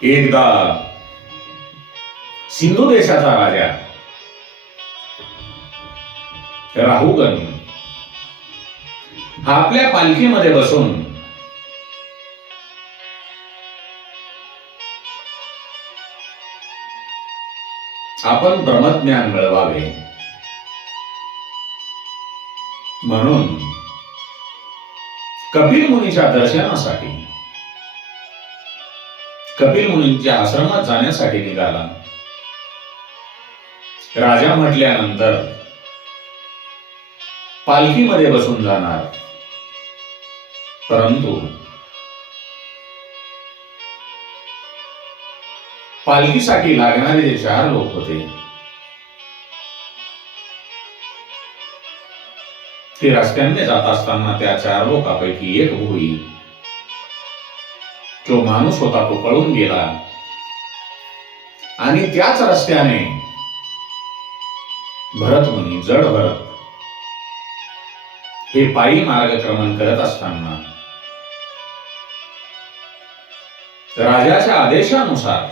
एकदा सिंधू देशाचा राजा राहुगण हा आपल्या पालखीमध्ये बसून आपण ब्रह्मज्ञान मिळवावे म्हणून कपिल मुनीच्या दर्शनासाठी कपिल मुनींच्या आश्रमात जाण्यासाठी निघाला. राजा म्हटल्यानंतर पालखीमध्ये बसून जाणार, परंतु पालखीसाठी लागणारे जे 4 लोक होते ते रस्त्याने जात असताना त्या 4 लोकांपैकी एक भोई जो माणूस होता तो पळून गेला आणि त्याच रस्त्याने भरत मुनी जड भरत हे पायी मार्गक्रमण करत असताना राजाच्या आदेशानुसार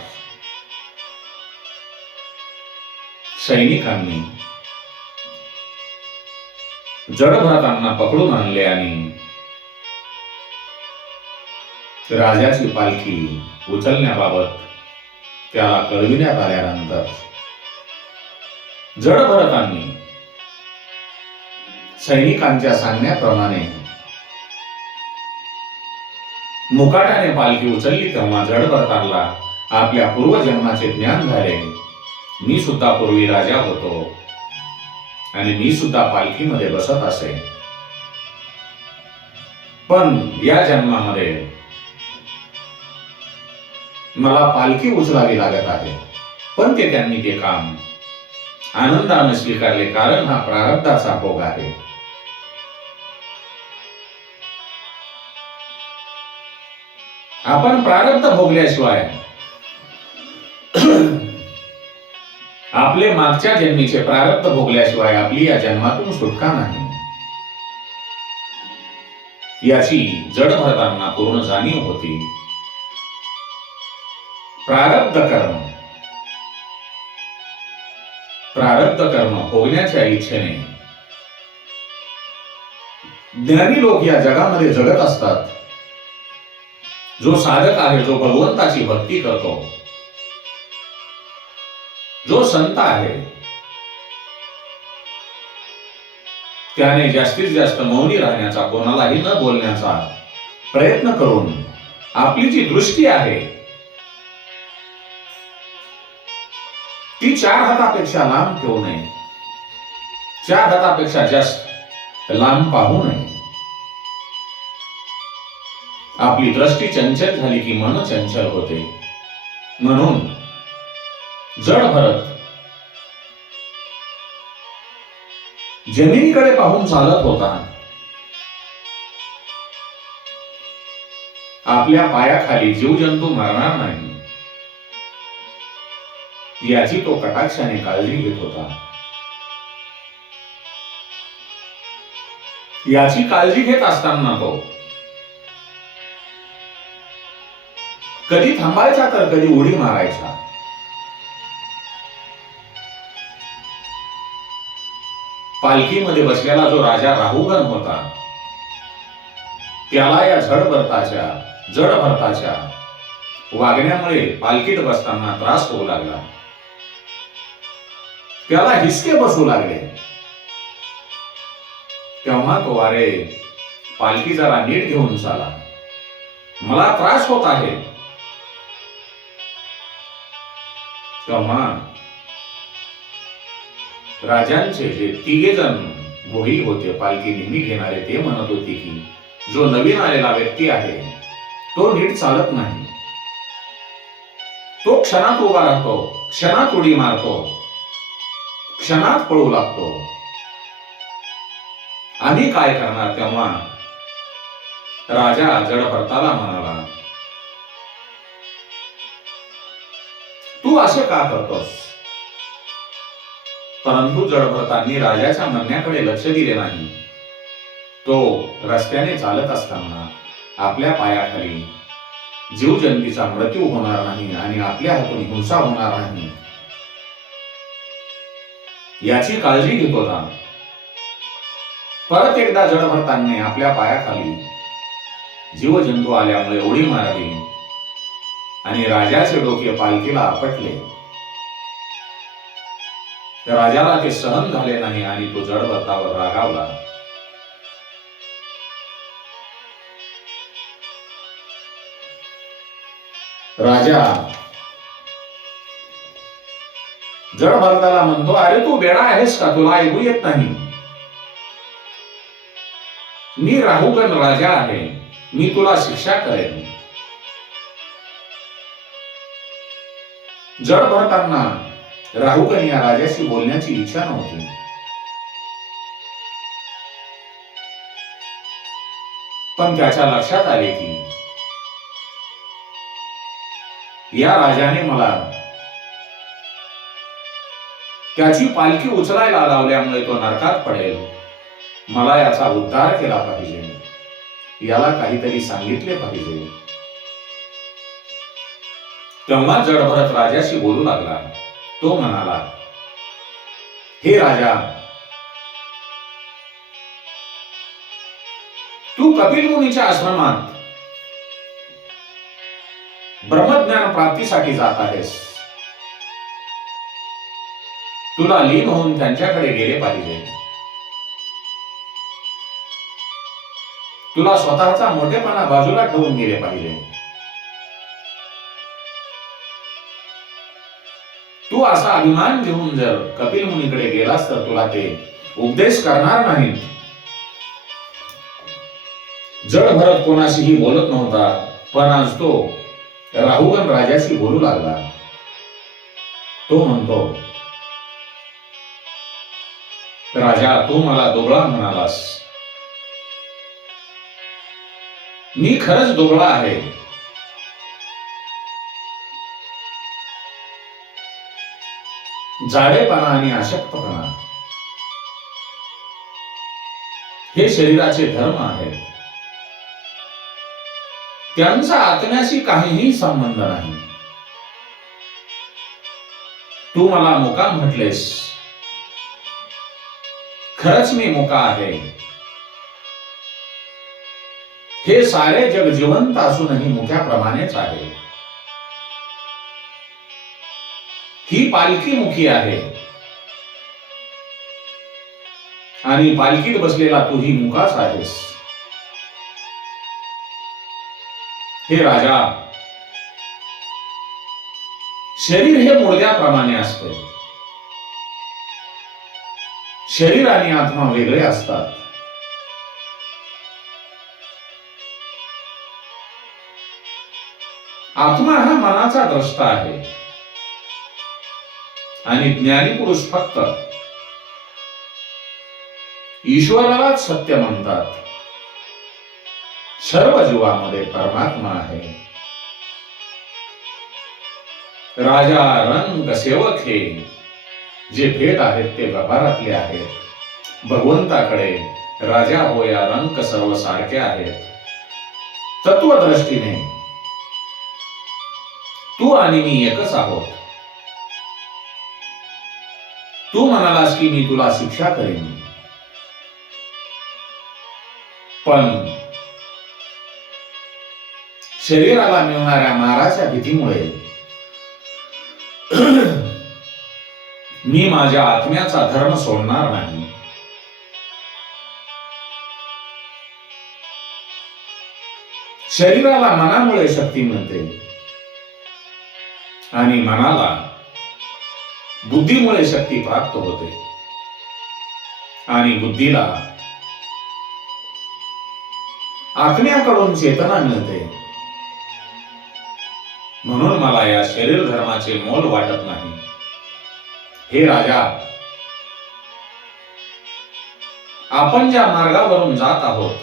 सैनिकांनी जड भरतांना पकडून आणले आणि राजाची पालखी उचलण्याबाबत त्याला कळविण्यात आल्यानंतर जड भरतांनी सैनिकांच्या सांगण्याप्रमाणे मुकाट्याने पालखी उचलली. तेव्हा जड भरतांना आपल्या पूर्वजन्माचे ज्ञान झाले. मी सुद्धा पूर्वी राजा होतो आणि मी सुद्धा पालखीमध्ये बसत असे, पण या जन्मामध्ये मला पालखी उचलावी लागत आहे. पण त्यांनी ते काम आनंदाने स्वीकारले, कारण हा प्रारब्धाचा भोग आहे. आपण प्रारब्ध भोगल्याशिवाय आपले मागच्या जन्मीचे प्रारब्ध भोगल्याशिवाय आपली या जन्मातून सुटका नाही, याची जड भरतांना पूर्ण जाणीव होती. प्रारब्ध कर्म भोगण्याच्या इच्छेने ज्ञानी लोक या जगामध्ये जगत असतात. जो साधक आहे, जो भगवंताची भक्ती करतो, जो संत आहे, त्याने जास्तीत जास्त मौनी राहण्याचा, कोणालाही न बोलण्याचा प्रयत्न करून आपली जी दृष्टी आहे ती 4 हातापेक्षा लांब ठेवू नये, 4 हातापेक्षा जास्त लांब पाहू नये. आपली दृष्टी चंचल झाली की मन चंचल होते. म्हणून जड भरत जमिनीकडे पाहून चालत होता. आपल्या पायाखाली जीवजंतू मरणार नाही याची तो कटाक्षाने काळजी घेत होता. याची काळजी घेत असताना तो कधी थांबायचा तर कधी उडी मारायचा. पालखीमध्ये बसलेला जो राजा राहुगण होता त्याला या जड भरताच्या वागण्यामुळे पालखीत बसताना त्रास होऊ लागला. त्याला हिसके बसू लागले. तेव्हा तो, अरे पालखी जरा नीट घेऊन चाला, मला त्रास होत आहे. तेव्हा राजांचे जे 3 जण भोई होते पालखी नेहमी घेणारे, ते म्हणत होते की जो नवीन आलेला व्यक्ती आहे तो नीट चालत नाही, तो क्षणात उभा राहतो, क्षणात उडी मारतो, क्षणात पळू लागतो. आम्ही काय करणार? तेव्हा राजा जड भरताला म्हणाला, तू असे का करतोस? परंतु जड भरतांनी राजाच्या म्हणण्याकडे लक्ष दिले नाही. तो रस्त्याने चालत असताना आपल्या पायाखाली जीवजंतीचा मृत्यू होणार नाही आणि आपल्या हातून हिंसा होणार नाही याची काळजी घेत होता. परत एकदा जडभरतांनी आपल्या पायाखाली जीवजंतू आल्यामुळे उडी मारली आणि राजाचे डोके पालखीला आपटले. राजाला ते सहन झाले नाही आणि तो जडभरतावर रागावला. राजा जडभरताला म्हणतो, अरे तू बेडा आहेस का? तुला ऐकू येत नाही? मी राहुगण राजा आहे, मी तुला शिक्षा करेन. जडभरतांना राहुगण या राजाशी बोलण्याची इच्छा नव्हती. पण त्याच्या लक्षात आले की या राजाने मला त्याची पालखी उचलायला लावल्यामुळे तो नरकात पडेल. मला याचा उद्धार केला पाहिजे, याला काहीतरी सांगितले पाहिजे. तेव्हा जडभरत राजाशी बोलू लागला. तो म्हणाला, हे राजा, तू कपिल मुनीच्या आश्रमात ब्रह्मज्ञान प्राप्तीसाठी जात आहेस. तुला लीन होऊन त्यांच्याकडे गेले पाहिजे. तुला स्वतःचा मोठेपणा बाजूला ठेवून गेले पाहिजे. तू असा अभिमान घेऊन जर कपिल मुनीकडे गेलास तर तुला ते उपदेश करणार नाहीत. जडभरत कोणाशीही बोलत नव्हता, पण आज तो राहुगण राजाशी बोलू लागला. तो म्हणतो, राजा, तू मला दुबळा म्हणालास. मी खरंच दुबळा आहे. जाडेपणा आणि अशक्तपणा हे शरीराचे धर्म आहेत. त्यांचा आत्म्याशी काहीही संबंध नाही. तू मला मुका म्हटलेस. खरंच मी मुका आहे. हे सारे जग जिवंत असूनही मुक्याप्रमाणेच आहे. ही पालखी मुखी आहे आणि पालखीत बसलेला तूही मुकाच आहेस. हे राजा, शरीर हे मुडद्याप्रमाणे असते. शरीर आणि आत्मा वेगळे असतात. आत्मा हा मनाचा द्रष्टा आहे आणि ज्ञानी पुरुष फक्त ईश्वरालाच सत्य म्हणतात. सर्व जीवामध्ये परमात्मा आहे. राजा रंग सेवक हे जे भेट आहेत ते व्यवहारातले आहेत. भगवंताकडे राजा हो या रंग सर्व सारखे आहेत. तत्वदृष्टीने तू आणि मी एकच आहोत. तू म्हणालास की मी तुला शिक्षा करेन, पण शरीराला मिळणाऱ्या माराच्या भीतीमुळे मी माझ्या आत्म्याचा धर्म सोडणार नाही. शरीराला मनामुळे शक्ती मिळते आणि मनाला बुद्धीमुळे शक्ती प्राप्त होते आणि बुद्धीला आत्म्याकडून चेतना मिळते. म्हणून मला या शरीर धर्माचे मोल वाटत नाही. हे राजा, आपण ज्या मार्गावरून जात आहोत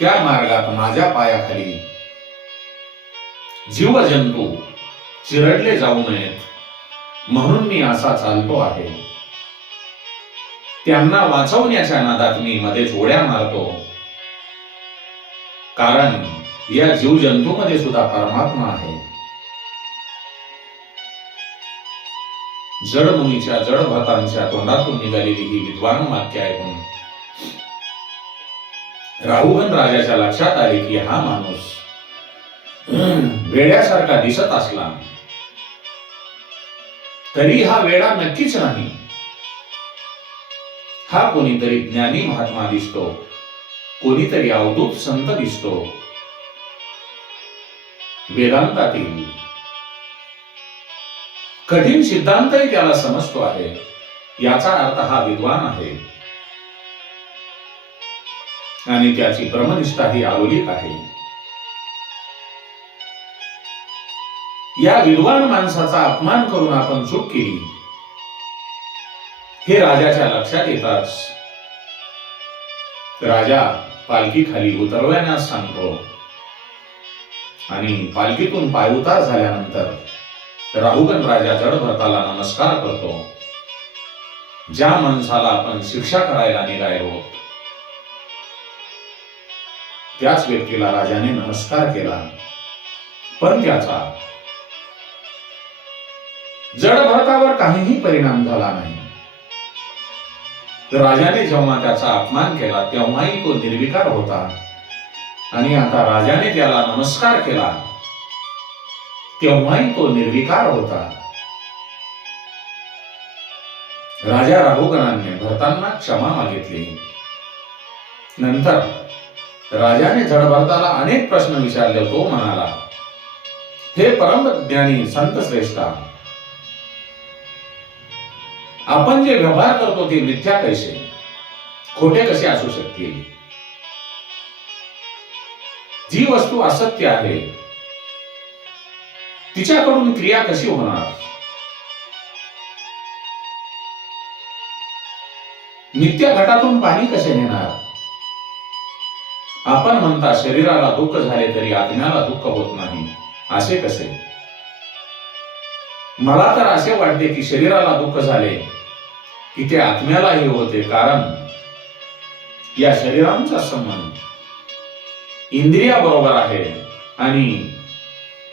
त्या मार्गात माझ्या पायाखाली जीवजंतू चिरडले जाऊ नयेत म्हणून मी असा चालतो आहे. त्यांना वाचवण्याच्या नादात मी मध्येच उड्या मारतो. कारण या जीवजंतूमध्ये सुद्धा परमात्मा आहे. जड मुनीच्या जड भटांच्या तोंडातून निघालेली ही विद्वान वाक्य ऐकून राहुगण राजाच्या लक्षात आले की हा माणूस वेड्यासारखा दिसत असला तरी हा वेडा नक्कीच नाही. हा कोणीतरी ज्ञानी महात्मा दिसतो, कोणीतरी अवधूत संत दिसतो. वेदांतातील कठीण सिद्धांतही त्याला समजतो आहे. याचा अर्थ हा विद्वान आहे आणि त्याची ब्रह्मनिष्ठा ही अलौकिक आहे. या विद्वान माणसाचा अपमान करून आपण चूक केली हे राजाच्या लक्षात येताच राजा पालखी खाली उतरवण्यास सांगतो आणि पालखीतून पायउतार झाल्यानंतर राहुगण राजा जड भरताला नमस्कार करतो. ज्या माणसाला आपण शिक्षा करायला निघालो त्याच व्यक्तीला राजाने नमस्कार केला, पण त्याचा जड भरतावर काहीही परिणाम झाला नाही. राजाने जेव्हा त्याचा अपमान केला तेव्हाही तो निर्विकार होता आणि आता राजाने त्याला नमस्कार केला तेव्हाही तो निर्विकार होता. राजा राहुगणाने भरतांना क्षमा मागितली. नंतर राजाने जड भरताला अनेक प्रश्न विचारले. तो म्हणाला, हे परमज्ञानी संत श्रेष्ठा, आपण जे व्यवहार करतो ते मिथ्या कसे, खोटे कसे असू शकतील? जी वस्तू असत्य आहे तिच्याकडून क्रिया कशी होणार? नित्य घटातून पाणी कसे नेणार? आपण म्हणता शरीराला दुःख झाले तरी आत्म्याला दुःख होत नाही, असे कसे? मला तर असे वाटते की शरीराला दुःख झाले की ते आत्म्यालाही होते, कारण या शरीरांचा संबंध इंद्रियाबरोबर आहे आणि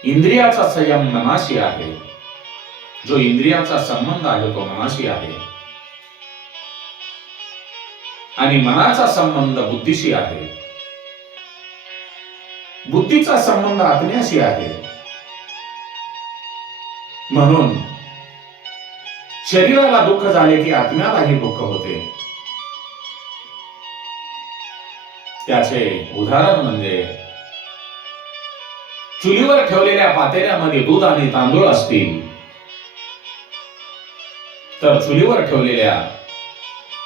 इंद्रियाचा संयम मनाशी आहे. जो इंद्रियाचा संबंध आहे तो मनाशी आहे आणि मनाचा संबंध बुद्धीशी आहे. बुद्धीचा संबंध आत्म्याशी आहे. म्हणून शरीराला दुःख झाले की आत्म्यालाही दुःख होते. त्याचे उदाहरण म्हणजे चुलीवर ठेवलेल्या पातेल्यामध्ये दूध आणि तांदूळ असतील तर चुलीवर ठेवलेल्या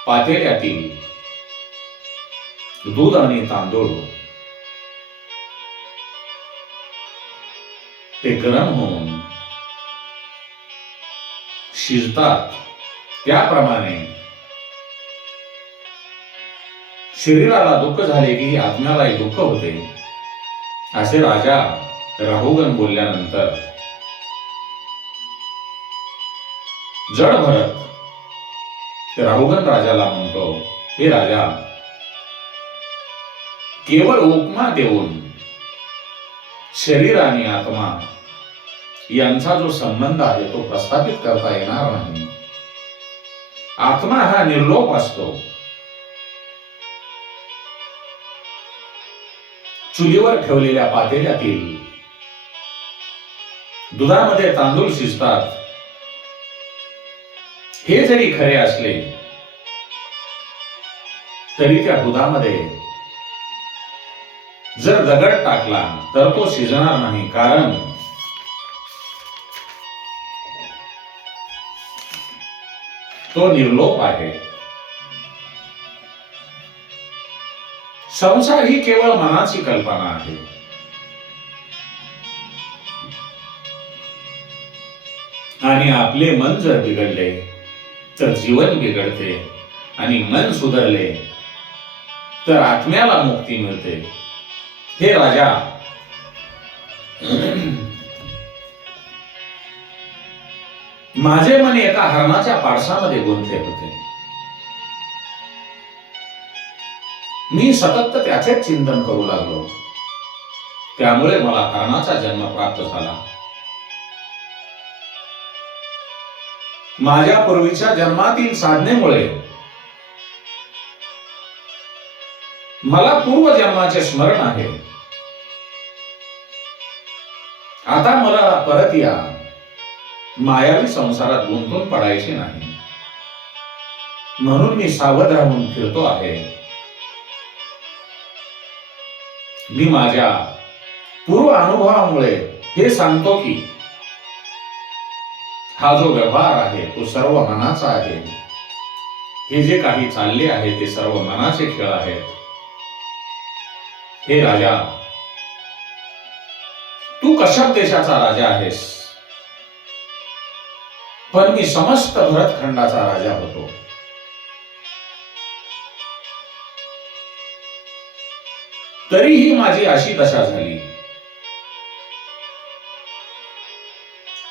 पातेल्यातील दूध आणि तांदूळ ते गरम होऊन शिजतात. त्याप्रमाणे शरीराला दुःख झाले की आत्म्यालाही दुःख होते, असे राजा राहुगण बोलल्यानंतर जड भरत राहुगण राजाला म्हणतो, हे राजा, केवळ उपमा देऊन शरीर आणि आत्मा यांचा जो संबंध आहे तो प्रस्थापित करता येणार नाही. आत्मा हा निर्लोप असतो. चुलीवर ठेवलेल्या पातेल्यातील दुधामध्ये तांदूळ शिजतात हे जरी खरे असले तरी त्या दुधामध्ये जर दगड टाकला तर तो शिजणार नाही, कारण तो निर्लोप आहे. संसार ही केवळ मनाची कल्पना आहे. आणि आपले मन जर बिघडले तर जीवन बिघडते आणि मन सुधारले तर आत्म्याला मुक्ती मिळते. हे राजा, माझे मन एका हरणाच्या पाडसामध्ये गुंतले होते. मी सतत त्याचेच चिंतन करू लागलो. त्यामुळे मला हरणाचा जन्म प्राप्त झाला. माझ्या पूर्वीच्या जन्मातील साधनेमुळे मला पूर्वजन्माचे स्मरण आहे. आता मला परत या मायावी संसारात गुंतून पडायचे नाही, म्हणून मी सावध राहून फिरतो आहे. मी माझ्या पूर्व अनुभवामुळे हे सांगतो की हा जो व्यवहार आहे तो सर्व मनाचा आहे. हे जे काही चालले आहे ते सर्व मनाचे खेळ आहेत. हे राजा, तू कश्यप देशाचा राजा आहेस, पण मी समस्त भरतखंडाचा राजा होतो. तरीही माझी अशी दशा झाली.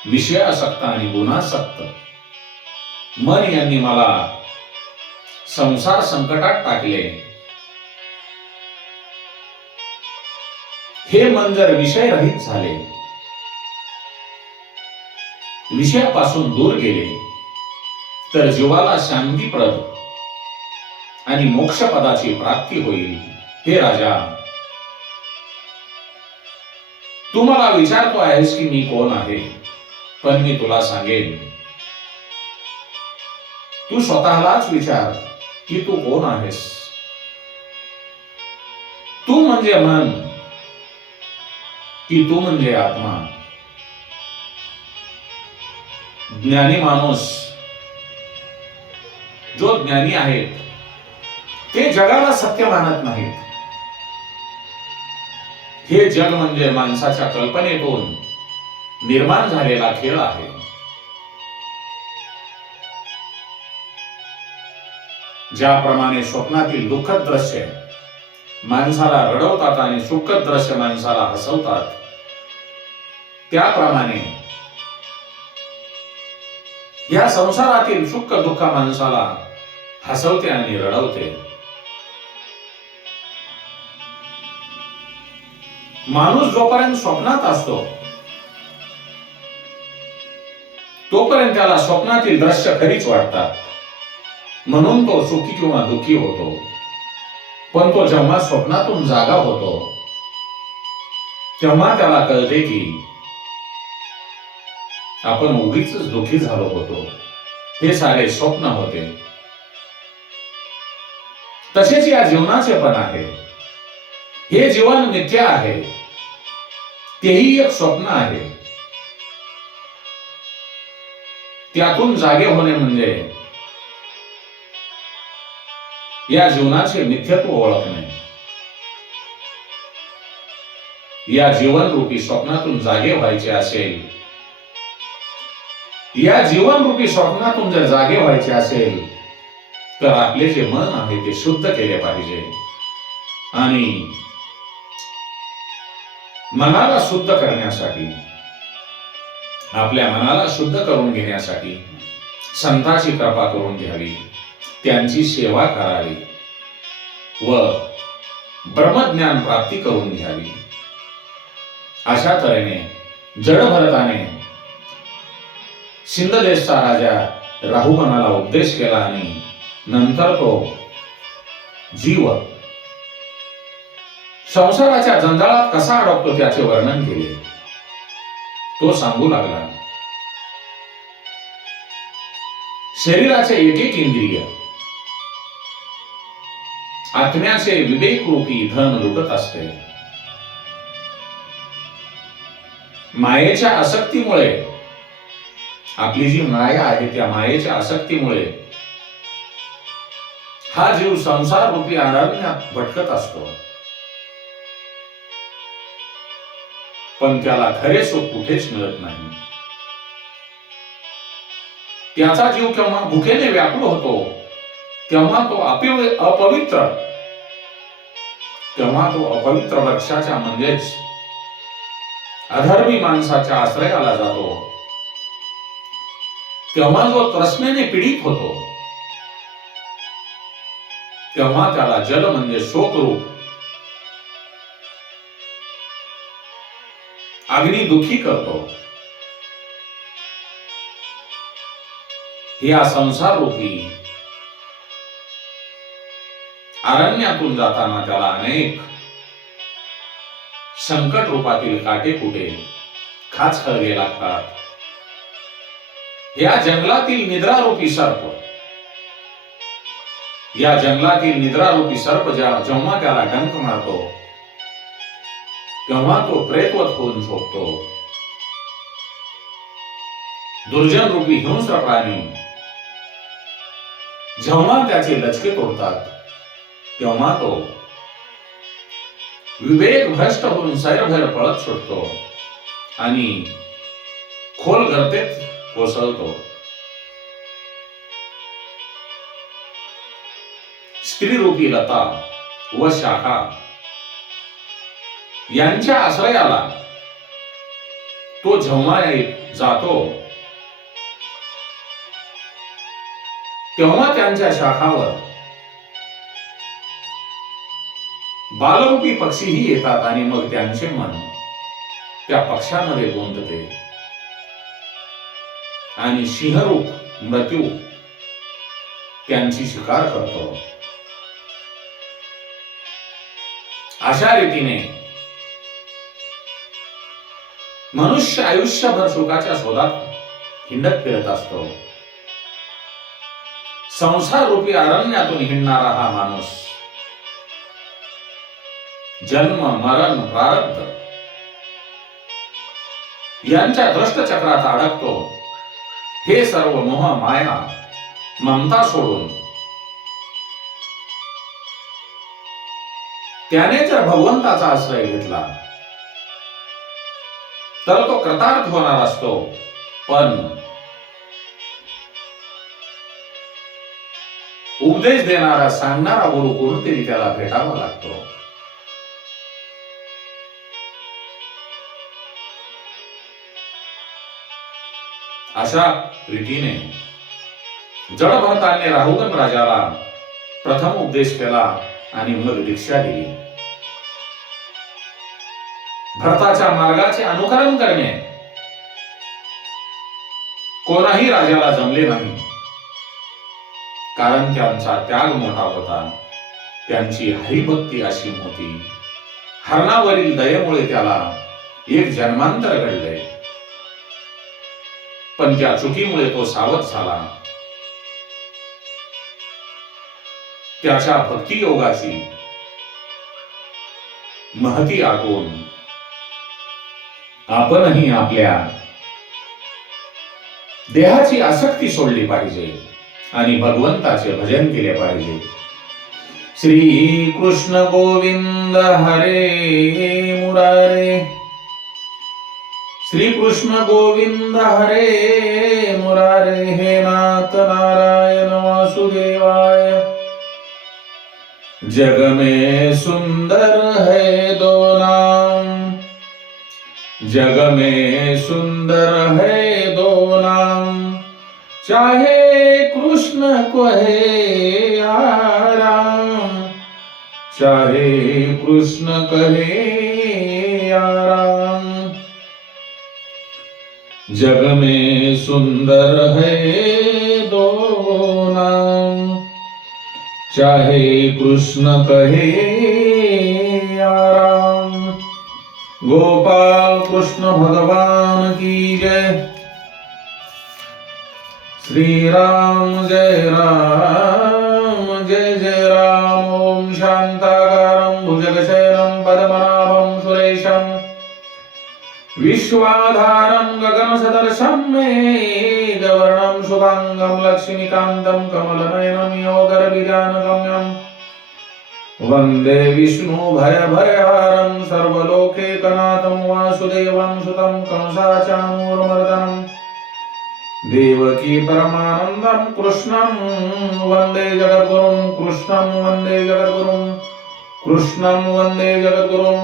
विषयासक्त आणि गुणासक्त मन यांनी मला संसार संकटात टाकले. हे मन जर विषयरहित झाले, विषयापासून दूर गेले, तर जीवाला शांतीप्रद आणि मोक्षपदाची प्राप्ती होईल. हे राजा, तू मला विचारतो आहेस की मी कोण आहे, पण मी तुला सांगेन, तू स्वतःलाच विचार की तू कोण आहेस. तू म्हणजे मन की तू म्हणजे आत्मा. ज्ञानी माणूस, जो ज्ञानी आहेत, ते जगाला सत्य मानत नाहीत. हे जग म्हणजे माणसाच्या कल्पनेतून निर्माण झालेला खेळ आहे. ज्याप्रमाणे स्वप्नातील दुःखद दृश्य माणसाला रडवतात आणि सुखद दृश्य माणसाला हसवतात, त्याप्रमाणे या संसारातील सुख दुःख माणसाला हसवते आणि रडवते. माणूस जोपर्यंत स्वप्नात असतो तोपर्यंत त्याला स्वप्नातील दृश्य खरीच वाटतात, म्हणून तो सुखी किंवा दुःखी होतो. पण तो जेव्हा स्वप्नातून जागा होतो तेव्हा त्याला कळते की आपण उगीच दुःखी झालो होतो, हे सारे स्वप्न होते. तसेच या जीवनाचे पण आहे. हे जीवन मिथ्या आहे, तेही एक स्वप्न आहे. त्यातून जागे होणे म्हणजे या जीवनाचे मिथ्यत्व ओळखणे. या जीवनरूपी स्वप्नातून जागे व्हायचे असेल, या जीवनरूपी स्वप्नातून जर जागे व्हायचे असेल, तर आपले जे मन आहे ते शुद्ध केले पाहिजे. आणि मनाला शुद्ध करण्यासाठी, आपल्या मनाला शुद्ध करून घेण्यासाठी संतांची कृपा करून घ्यावी, त्यांची सेवा करावी व ब्रह्मज्ञान प्राप्ती करून घ्यावी. अशा तऱ्हेने जडभरताने सिंध देशचा राजा राहुगणाला उपदेश केला आणि नंतर तो जीव संसाराच्या जंजाळात कसा अडकतो त्याचे वर्णन केले. तो सांगू लागला, शरीराचे एक एक इंद्रिय आत्म्याचे विवेक रूपी धन लुटत असते. मायेच्या आसक्तीमुळे, आपली जी माया आहे त्या मायेच्या आसक्तीमुळे हा जीव संसार रूपी अरण्यात भटकत असतो. पण त्याला खरे सुख कुठेच मिळत नाही. त्याचा जीव केव्हा भुकेने व्याकुळ होतो तेव्हा तो अपवित्र वृक्षाच्या म्हणजेच अधर्मी माणसाच्या आश्रयाला जातो. तेव्हा जो तृष्णेने पीडित होतो तेव्हा त्याला जल म्हणजे शोक रूप अग्नी दुःखी करतो. या संसार रूपी अरण्यातून जाताना त्याला अनेक संकट रूपातील काटेकुटे खाचखळगे लागतात. या जंगलातील निद्रारूपी सर्प, या जंगलातील निद्रारूपी सर्प जेव्हा त्याला डंक मारतो तेव्हा तो प्रेतवत होऊन झोपतो. दुर्जन रूपी हिंस्र प्राणी जेव्हा त्याचे लचके तोडतात तेव्हा तो विवेक भ्रष्ट होऊन सैरभैर पळत सुटतो आणि खोल गर्तेत कोसळतो. स्त्री रूपी लता व शाखा यांच्या आश्रयाला तो जेव्हा जातो तेव्हा त्यांच्या शाखावर बालरूपी पक्षीही येतात आणि मग त्यांचे मन त्या पक्षांमध्ये गुंतते आणि सिंहरूप मृत्यू त्यांची शिकार करतो. अशा रीतीने मनुष्य आयुष्यभर सुखाच्या शोधात हिंडत फिरत असतो. संसार रूपी अरण्यातून हिंडणारा हा माणूस जन्म मरण प्रारब्ध यांच्या दृष्टचक्रात अडकतो. हे सर्व मोह माया ममता सोडून त्याने जर भगवंताचा आश्रय घेतला तर तो कृतार्थ होणार असतो. पण उपदेश देणारा सांगणारा गुरु कोणतरी त्याला भेटावा लागतो. अशा रीतीने जड भरताने राहुगण राजाला प्रथम उपदेश केला आणि मग दीक्षा दिली. भरताच्या मार्गाचे अनुकरण करणे कोणाही राजाला जमले नाही, कारण त्यांचा त्याग मोठा होता. त्यांची हरिभक्ती असीम होती. हरणावरील दयेमुळे त्याला एक जन्मांतर घडले, पण त्या चुकीमुळे तो सावध झाला. त्याच्या भक्ती योगाची महती आठवून आपणही आपल्या देहाची आसक्ती सोडली पाहिजे आणि भगवंताचे भजन केले पाहिजे. श्री कृष्ण गोविंद हरे मुरारे, श्री कृष्ण गोविंद हरे मुरारे, हे नाथ नारायण वासुदेवाय. जग में सुंदर है दो नाम, जग में सुंदर है दो नाम, चाहे कृष्ण कहे या राम, चाहे कृष्ण कहे या राम. जग में सुंदर है दो नाम, चाहे कृष्ण कहे या राम. गोपाल कृष्ण भगवान की जय. श्री राम जय राम जय जय राम. ओम शांताकारं भुजगशयनं पद्मनाभं सुरेशं विश्वाधारं गगनसदृशं मेघवर्णं शुभांगं लक्ष्मीकान्तं कमलनयनं योगरविजानगम्यं वन्दे विष्णु भयभयहारं सर्वलोकैकनाथं वासुदेवं सुतं कंसाचानूरमर्दनं देवकी परमानन्दं कृष्णं वन्दे जगद्गुरुं, कृष्णं वन्दे जगद्गुरुं, कृष्णं वन्दे जगद्गुरुं.